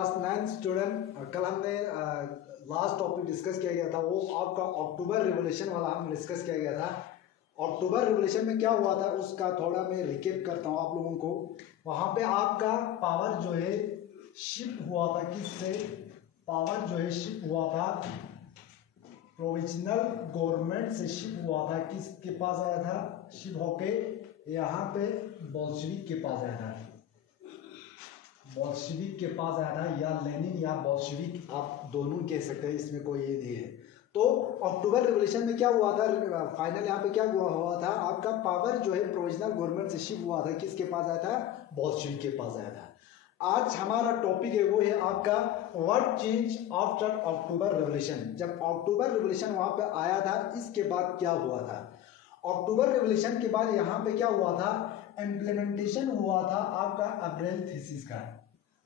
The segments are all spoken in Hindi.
क्लास 9 स्टूडेंट, कल हमने लास्ट टॉपिक डिस्कस किया गया था वो आपका अक्टूबर रिवोल्यूशन वाला हम डिस्कस किया गया था। अक्टूबर रिवोल्यूशन में क्या हुआ था उसका थोड़ा मैं रिकेप करता हूँ आप लोगों को। वहाँ पे आपका पावर जो है शिफ्ट हुआ था, किससे? पावर जो है शिफ्ट हुआ था प्रोविजनल गवर्नमेंट से शिफ्ट हुआ था। किसके पास आया था? शिफ्ट होके यहाँ पे बोल्शेविक के पास आया था। बोल्शेविक के पास आया था, या लेनिन या बोल्शेविक आप दोनों कह सकते हैं, इसमें कोई ये नहीं है। तो अक्टूबर रिवोल्यूशन में क्या हुआ था? फाइनल यहाँ पे क्या हुआ था? आपका पावर जो है प्रोविजनल गवर्नमेंट से शिफ्ट हुआ था। किसके पास आया था? बोल्शेविक के पास आया था। आज हमारा टॉपिक है वो है आपका what change after October revolution. जब अक्टूबर रिवोल्यूशन वहां पे आया था, इसके बाद क्या हुआ था? अक्टूबर रिवोल्यूशन के बाद यहाँ पे क्या हुआ था? इम्प्लीमेंटेशन हुआ था आपका अब्रेल थीसिस का।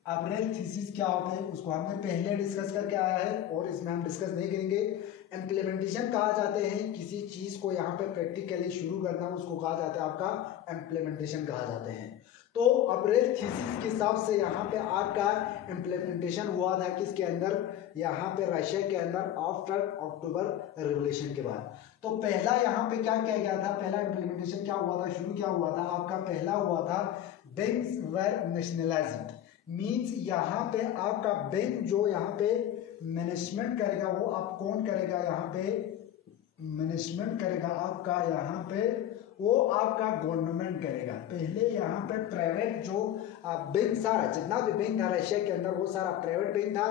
अब्रेल थीसिस क्या होते हैं उसको हमने पहले डिस्कस करके आया है और इसमें हम डिस्कस नहीं करेंगे। इम्प्लीमेंटेशन कहा जाते हैं किसी चीज को यहाँ पे प्रैक्टिकली शुरू करना, उसको कहा जाता है आपका इम्प्लीमेंटेशन कहा जाते हैं। तो अब्रेल थीसिस के हिसाब से यहाँ पे आपका इम्प्लीमेंटेशन हुआ था किसके अंदर? यहाँ पे रशिया के अंदर आफ्टर अक्टूबर रिवोल्यूशन के बाद। तो पहला यहाँ पे क्या किया गया था? पहला इम्प्लीमेंटेशन क्या हुआ था, शुरू क्या हुआ था आपका? पहला हुआ था बैंक्स वेर नेशनलाइज्ड। मीन्स यहाँ पे आपका बैंक जो यहाँ पे मैनेजमेंट करेगा वो आप कौन करेगा? यहाँ पे मैनेजमेंट करेगा आपका यहाँ पे वो आपका गवर्नमेंट करेगा। पहले यहाँ पे प्राइवेट जो बैंक सारा जितना भी बैंक था रशिया के अंदर वो सारा प्राइवेट बैंक था।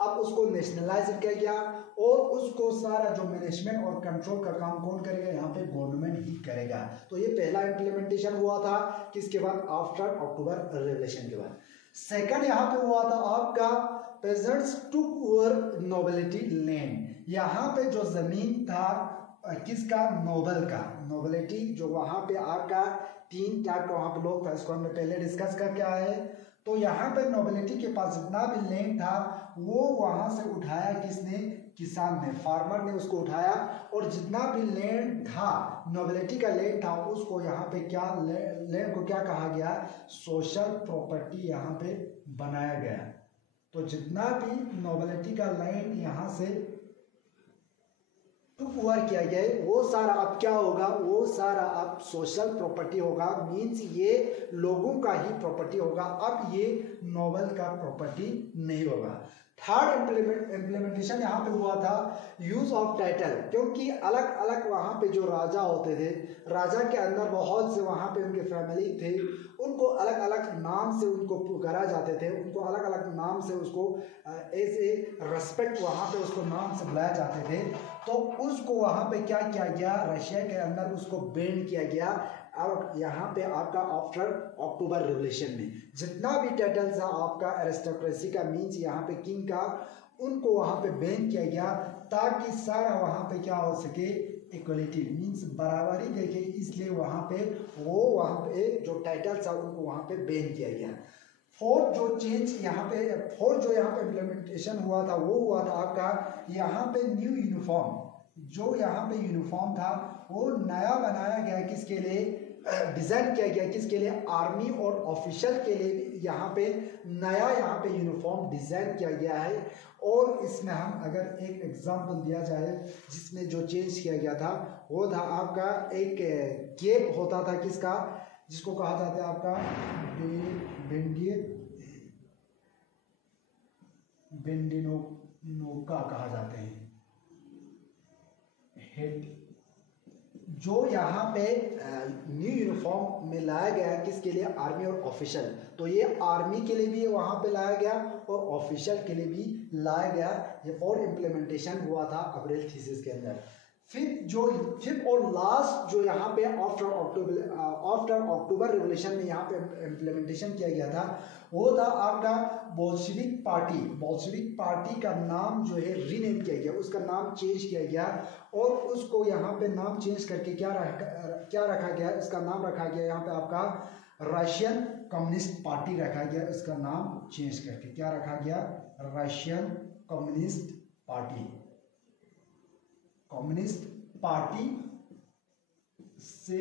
अब उसको नेशनलाइज किया गया और उसको सारा जो मैनेजमेंट और कंट्रोल का काम कौन करेगा? यहाँ पे गवर्नमेंट ही करेगा। तो ये पहला इम्प्लीमेंटेशन हुआ था किसके बाद? आफ्टर अक्टूबर रिवोल्यूशन के बाद। सेकंड यहाँ पे हुआ था आपका pageants took over nobility land. यहाँ पे जो जमीन था किसका? नोबल का। नोबिलिटी जो वहां पे आपका 3 टाइप का वहां पे लोग था, इसको हमने पहले डिस्कस करके आए हैं। तो यहाँ पे नोबिलिटी के पास जितना भी लैंड था वो वहां से उठाया किसने? किसान ने, फार्मर ने उसको उठाया। और जितना भी लैंड था नोबिलिटी का लैंड था उसको यहाँ पे क्या लैंड को क्या कहा गया? सोशल प्रॉपर्टी यहाँ पे बनाया गया। तो जितना भी नोबिलिटी का लैंड यहाँ से टुक ओवर किया गया है वो सारा अब क्या होगा? वो सारा अब सोशल प्रॉपर्टी होगा। मीन्स ये लोगों का ही प्रॉपर्टी होगा, अब ये नोबल का प्रॉपर्टी नहीं होगा। थर्ड इम्प्लीमेंटेशन यहाँ पे हुआ था यूज ऑफ टाइटल। क्योंकि अलग अलग वहाँ पे जो राजा होते थे, राजा के अंदर बहुत से वहाँ पे उनके फैमिली थे, उनको अलग अलग नाम से उनको पुकारा जाते थे, उनको अलग अलग नाम से उसको ऐसे रेस्पेक्ट वहाँ पे उसको नाम से बुलाया जाते थे। तो उसको वहाँ पे क्या किया गया? रशिया के अंदर उसको बैन किया गया। अब यहाँ पे आपका आफ्टर अक्टूबर रिवोल्यूशन में जितना भी टाइटल था आपका एरिस्टोक्रेसी का, मीन्स यहाँ पे किंग का, उनको वहाँ पे बैन किया गया ताकि सारा वहाँ पे क्या हो सके? इक्वलिटी मीन्स बराबरी देखे, इसलिए वहाँ पे जो टाइटल था उनको वहाँ पे बैन किया गया। फोर्थ जो यहाँ पे इम्प्लीमेंटेशन हुआ था वो हुआ था आपका यहाँ पे न्यू यूनिफॉर्म। जो यहाँ पे यूनिफॉर्म था वो नया बनाया गया, किसके लिए डिजाइन किया गया? किसके लिए? आर्मी और ऑफिशियल के लिए यहाँ पे नया यहाँ पे यूनिफॉर्म डिजाइन किया गया है। और इसमें हम अगर एक एग्जांपल दिया जाए जिसमें जो चेंज किया गया था वो था आपका एक कैप होता था, किसका? जिसको कहा जाता है आपका बेंडिनोका कहा जाते हैं हेड। जो यहाँ पे न्यू यूनिफॉर्म में लाया गया किसके लिए? आर्मी और ऑफिशियल। तो ये आर्मी के लिए भी वहाँ पे लाया गया और ऑफिशियल के लिए भी लाया गया। ये और इम्प्लीमेंटेशन हुआ था अब्रेल थीसिस के अंदर। फिफ्थ और लास्ट जो यहाँ पे आफ्टर अक्टूबर रिवोल्यूशन में यहाँ पे इम्प्लीमेंटेशन किया गया था वो था आपका बोल्शेविक पार्टी। बोल्शेविक पार्टी का नाम जो है रीनेम किया गया, उसका नाम चेंज किया गया और उसको यहाँ पे नाम चेंज करके क्या रखा गया? इसका नाम रखा गया यहाँ पे आपका रशियन कम्युनिस्ट पार्टी रखा गया। इसका नाम चेंज करके क्या रखा गया? Russian communist party. Communist party से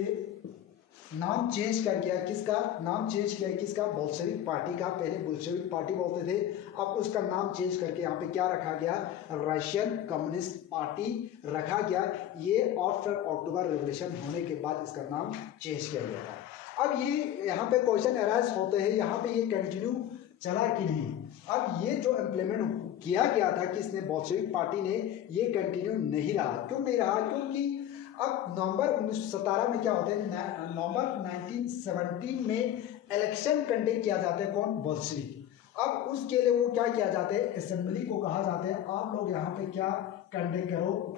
नाम चेंज कर दिया, किसका नाम चेंज किया, किसका, बोल्शेविक पार्टी का। पहले बोल्शेविक पार्टी बोलते थे, अब उसका नाम चेंज करके यहाँ पे क्या रखा गया, रशियन कम्युनिस्ट पार्टी रखा गया। ये आफ्टर अक्टूबर रेवोल्यूशन होने के बाद इसका नाम चेंज किया गया था। अब ये यहाँ पे क्वेश्चन अराइज होते हैं, यहाँ पे ये कंटिन्यू चला कि नहीं। अब ये जो इम्प्लीमेंट किया गया था कि इसने बोल्शेविक पार्टी ने, ये कंटिन्यू नहीं रहा। क्यों नहीं रहा, क्योंकि अब नवंबर 1917 में क्या होता है, नवंबर 1917 में इलेक्शन कंडक्ट किया जाता है, कौन, बोल्शेविक। अब उसके लिए वो क्या किया जाता है, असेंबली को कहा जाता है, आप लोग यहाँ पे क्या कंडक्ट करो,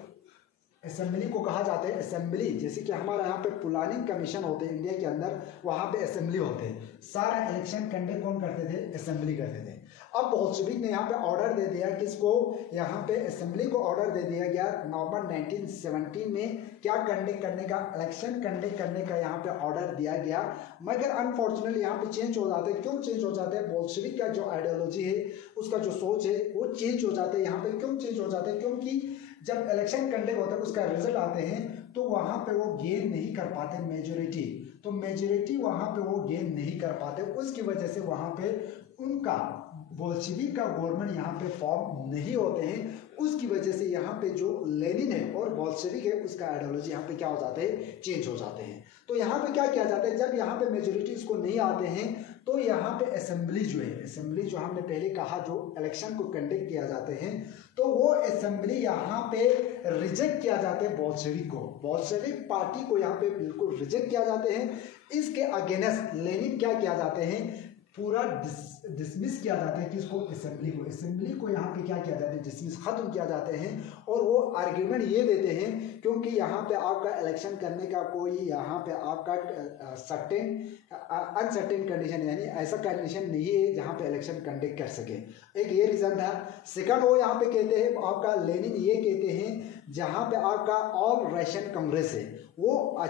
असेंबली को कहा जाता है। असेंबली जैसे कि हमारा यहाँ पे प्लानिंग कमीशन होते हैं इंडिया के अंदर, वहाँ पे असेंबली होते हैं। सारा इलेक्शन कंडक्ट कौन करते थे, असेंबली करते थे। अब बोल्शेविक ने यहाँ पे ऑर्डर दे दिया, किसको, यहाँ पे असेंबली को ऑर्डर दे दिया गया नवंबर 1917 में क्या कंडक्ट करने का, इलेक्शन कंडक्ट करने का यहाँ पे ऑर्डर दिया गया। मगर अनफॉर्चुनेटली यहाँ पे चेंज हो जाते हैं। क्यों चेंज हो जाते हैं, बोल्शेविक का जो आइडियोलॉजी है, उसका जो सोच है, वो चेंज हो जाते हैं। यहाँ पे क्यों चेंज हो जाते हैं, क्योंकि जब इलेक्शन कंडक्ट होता है, उसका रिजल्ट आते हैं, तो वहाँ पे वो गेन नहीं कर पाते मेजोरिटी, तो मेजोरिटी वहाँ पे वो गेन नहीं कर पाते। उसकी वजह से वहाँ पे उनका बोल्शेविक का गवर्नमेंट यहाँ पे फॉर्म नहीं होते हैं। उसकी वजह से यहाँ पे जो लेनिन है और बोल्शेविक है, उसका आइडियोलॉजी यहाँ पे क्या हो जाते हैं, चेंज हो जाते हैं। तो यहाँ पे क्या किया जाता है, जब यहाँ पे मेजोरिटीज को नहीं आते हैं, तो यहाँ पे असेंबली जो है, असेंबली जो हमने पहले कहा, जो इलेक्शन को कंडक्ट किया जाते हैं, तो वो असेंबली यहाँ पे रिजेक्ट किया जाते हैं बोल्शेविक को, बोल्शेविक पार्टी को यहाँ पे बिल्कुल रिजेक्ट किया जाते हैं। इसके अगेंस्ट लेनिन क्या किया जाते हैं, पूरा डिसमिस किया जाता है, किसको, असेंबली को। असेंबली को यहाँ पे क्या किया जाता है, डिसमिस, खत्म किया जाते हैं। और वो आर्ग्यूमेंट ये देते हैं, क्योंकि यहाँ पे आपका इलेक्शन करने का कोई यहाँ पे आपका सर्टेन अनसर्टेन कंडीशन, यानी ऐसा कंडीशन नहीं है जहाँ पे इलेक्शन कंडक्ट कर सके। एक ये रीज़न था। सेकंड, वो यहाँ पे कहते हैं, आपका लेनिन ये कहते हैं, जहाँ पे आपका ऑल रशियन कांग्रेस है, वो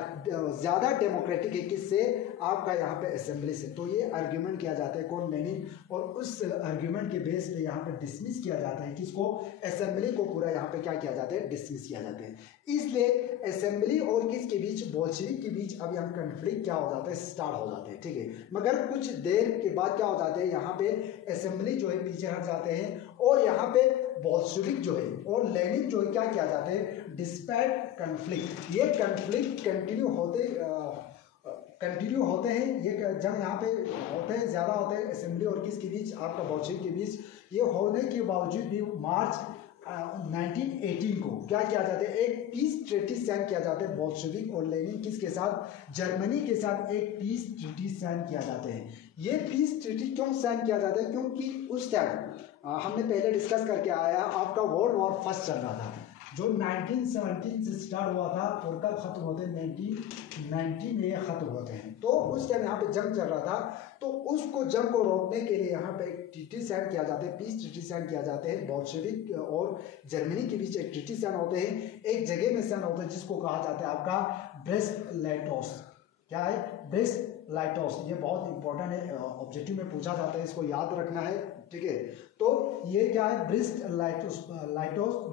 ज़्यादा डेमोक्रेटिक है, किससे, आपका यहाँ पे असेंबली से। तो ये आर्ग्यूमेंट किया जाता है, कौन, लेनिन। और उस आर्ग्यूमेंट के बेस पे यहाँ पे डिसमिस किया जाता है, किसको, असेंबली को पूरा यहाँ पे क्या किया जाता है, डिसमिस किया जाता है। इसलिए असेंबली और किसके बीच, बोल्शेविक के बीच अभी हम कन्फ्लिक्ट क्या हो जाता है, स्टार्ट हो जाते हैं, ठीक है। मगर कुछ देर के बाद क्या हो जाते हैं, यहाँ पे असेंबली जो है पीछे हट जाते हैं, और यहाँ पे बोल्शेविक जो है और लेनिन जो है क्या किया जाता है, डिस्पैट कन्फ्लिक्ट, ये कन्फ्लिक्ट कंटिन्यू होते हैं। ये जब यहाँ पे होते हैं, ज़्यादा होते हैं असेंबली और किसके बीच, आपका बोल्शेविक के बीच। ये होने के बावजूद भी मार्च 1918 को क्या किया जाता है, एक पीस ट्रीटी साइन किया जाता है, बोल्शेविक और लेनिन किसके साथ, जर्मनी के साथ एक पीस ट्रीटी साइन किया जाते हैं। ये पीस ट्रीटी क्यों साइन किया जाता है, क्योंकि उस टाइम हमने पहले डिस्कस करके आया, आपका वर्ल्ड वॉर फर्स्ट चल रहा था, जो 1917 से स्टार्ट हुआ था और कब खत्म होते हैं, 1919 में ये खत्म होते हैं। तो उस टाइम यहाँ पे जंग चल रहा था, तो उसको जंग को रोकने के लिए यहाँ पे एक ट्रीटी साइन किया जाता है, पीस ट्रीटी साइन किया जाते हैं। बोल्शेविक और जर्मनी के बीच एक ट्रीटी साइन होते हैं, एक जगह में साइन होता है जिसको कहा जाता है आपका ब्रेस्ट-लाइटोस। क्या है, ब्रेस्ट-लाइटोस। ये बहुत इंपॉर्टेंट है, ऑब्जेक्टिव में पूछा जाता है, इसको याद रखना है, ठीक है। तो ये क्या है, ब्रेस्ट-लाइटोस,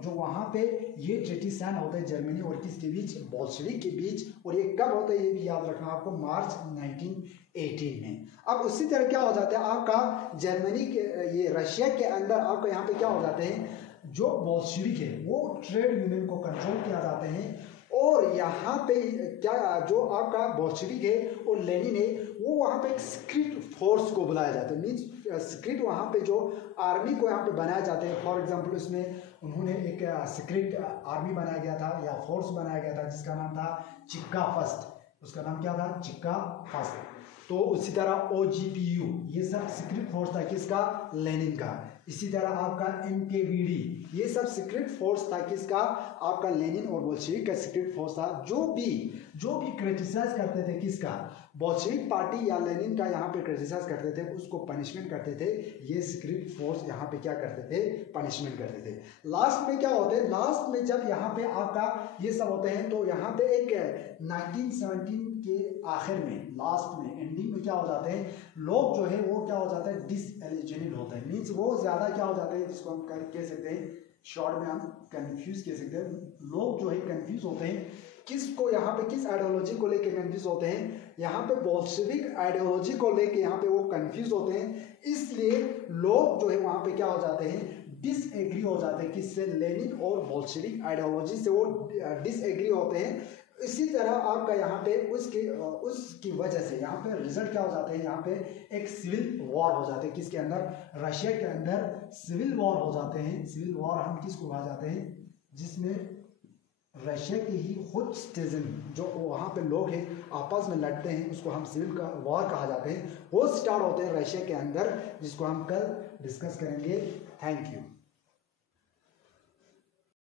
जो वहाँ पे ये ट्रीटी साइन होता है जर्मनी और किसके बीच, बोल्शेविक के बीच। और ये कब होता है, ये भी याद रखना आपको, मार्च 1918 में। अब उसी तरह क्या हो जाता है, आपका जर्मनी के, ये रशिया के अंदर आपको यहाँ पे क्या हो जाते हैं, जो बोल्शेविक है वो ट्रेड यूनियन को कंट्रोल किया जाते हैं। और यहाँ पे क्या, जो आपका बोल्शेविक है और लेनिन है, वो वहाँ पे एक सीक्रेट फोर्स को बुलाया जाता है, मीन्स सीक्रेट वहाँ पे जो आर्मी को यहाँ पे बनाया जाता है। फॉर एग्जांपल उसमें उन्होंने एक सीक्रेट आर्मी बनाया गया था या फोर्स बनाया गया था, जिसका नाम था चिक्का फर्स्ट। उसका नाम क्या था, चिक्का फर्स्ट। तो उसी तरह OGPU, ये सब सीक्रेट फोर्स था, किसका, लेनिन का। इसी तरह आपका NKVD, ये सब सीक्रेट फोर्स था, किसका, आपका लेनिन और बोल्शेविक का सीक्रेट फोर्स था। जो भी क्रिटिसाइज करते थे, किसका, बोल्शेविक पार्टी या लेनिन का यहाँ पे क्रिटिसाइज करते थे, उसको पनिशमेंट करते थे। ये सीक्रेट फोर्स यहाँ पे क्या करते थे, पनिशमेंट करते थे। लास्ट में क्या होते हैं, लास्ट में जब यहाँ पे आपका ये सब होते हैं, तो यहाँ पे एक 1917 के आखिर में, लास्ट में, एंडिंग में क्या हो जाते हैं, लोग जो है वो क्या हो जाता है, डिसएलिजिबल होता है, मीन्स वो ज़्यादा क्या हो जाते हैं, जिसको हम कह सकते हैं शॉर्ट में हम कंफ्यूज कह सकते हैं। लोग जो है कंफ्यूज होते हैं, किसको यहाँ पे किस आइडियोलॉजी को लेके कंफ्यूज होते हैं, यहाँ पे बोल्शेविक आइडियोलॉजी को लेके यहाँ पे वो कंफ्यूज होते हैं। इसलिए लोग जो है वहाँ पे क्या हो जाते हैं, डिसएग्री हो जाते हैं, किससे, लेनिन और बोल्शेविक आइडियोलॉजी से वो डिसएग्री होते हैं। इसी तरह आपका यहाँ पे उसकी वजह से यहाँ पे रिजल्ट क्या हो जाते हैं, यहाँ पे एक सिविल वॉर हो जाते हैं। किसके अंदर, रशिया के अंदर सिविल वॉर हो जाते हैं। सिविल वॉर हम किसको कहा जाते हैं, जिसमें रशिया की ही खुद सिटीजन जो वहाँ पे लोग हैं आपस में लड़ते हैं, उसको हम सिविल वॉर कहा जाते हैं। वो स्टार्ट होते हैं रशिया के अंदर, जिसको हम कल डिस्कस करेंगे। Thank you.